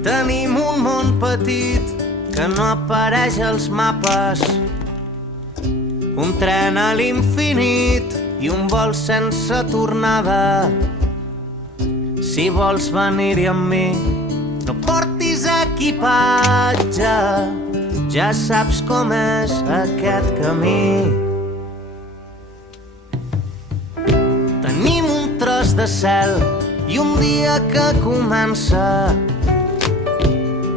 Tenim un món petit que no apareix als mapes, un tren a l'infinit i un vol sense tornada. Si vols venir-hi amb mi, no portis equipatge, ja saps com és aquest camí. Tenim un tros de cel i un dia que comença,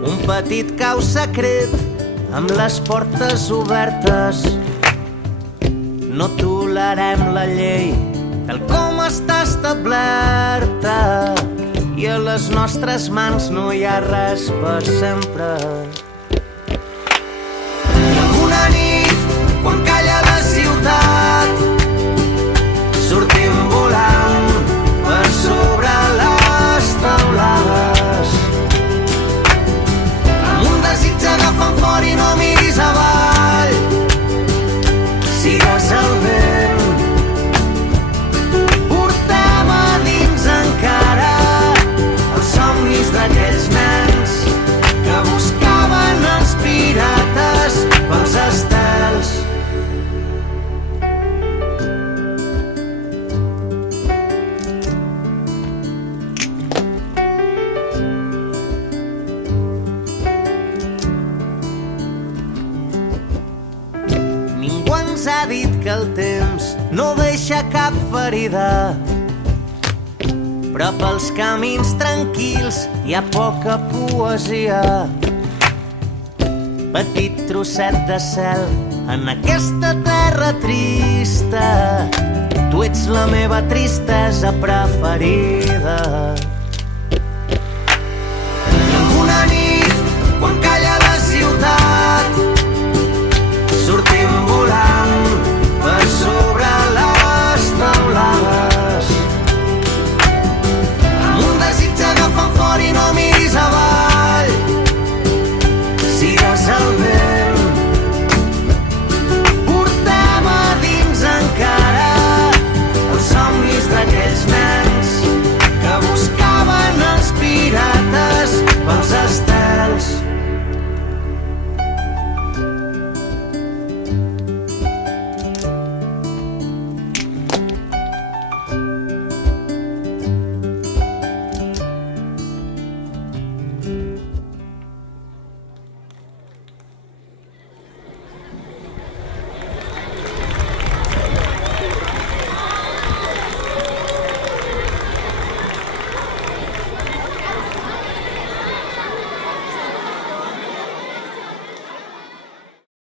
un petit cau secret amb les portes obertes. No tolerem la llei tal com està establerta i a les nostres mans no hi ha res per sempre. Una nit, quan calla la ciutat, sortim volant per sobre les teulades. Amb un desig agafa'm fort i no miris avall, sigues el vent. Portem a dins encara els somnis d'aquells nens que buscaven els pirates pels estels. Ningú ens ha dit que el temps no deixa cap ferida, però pels camins tranquils hi ha poca poesia. Petit trosset de cel en aquesta terra trista, tu ets la meva tristesa preferida.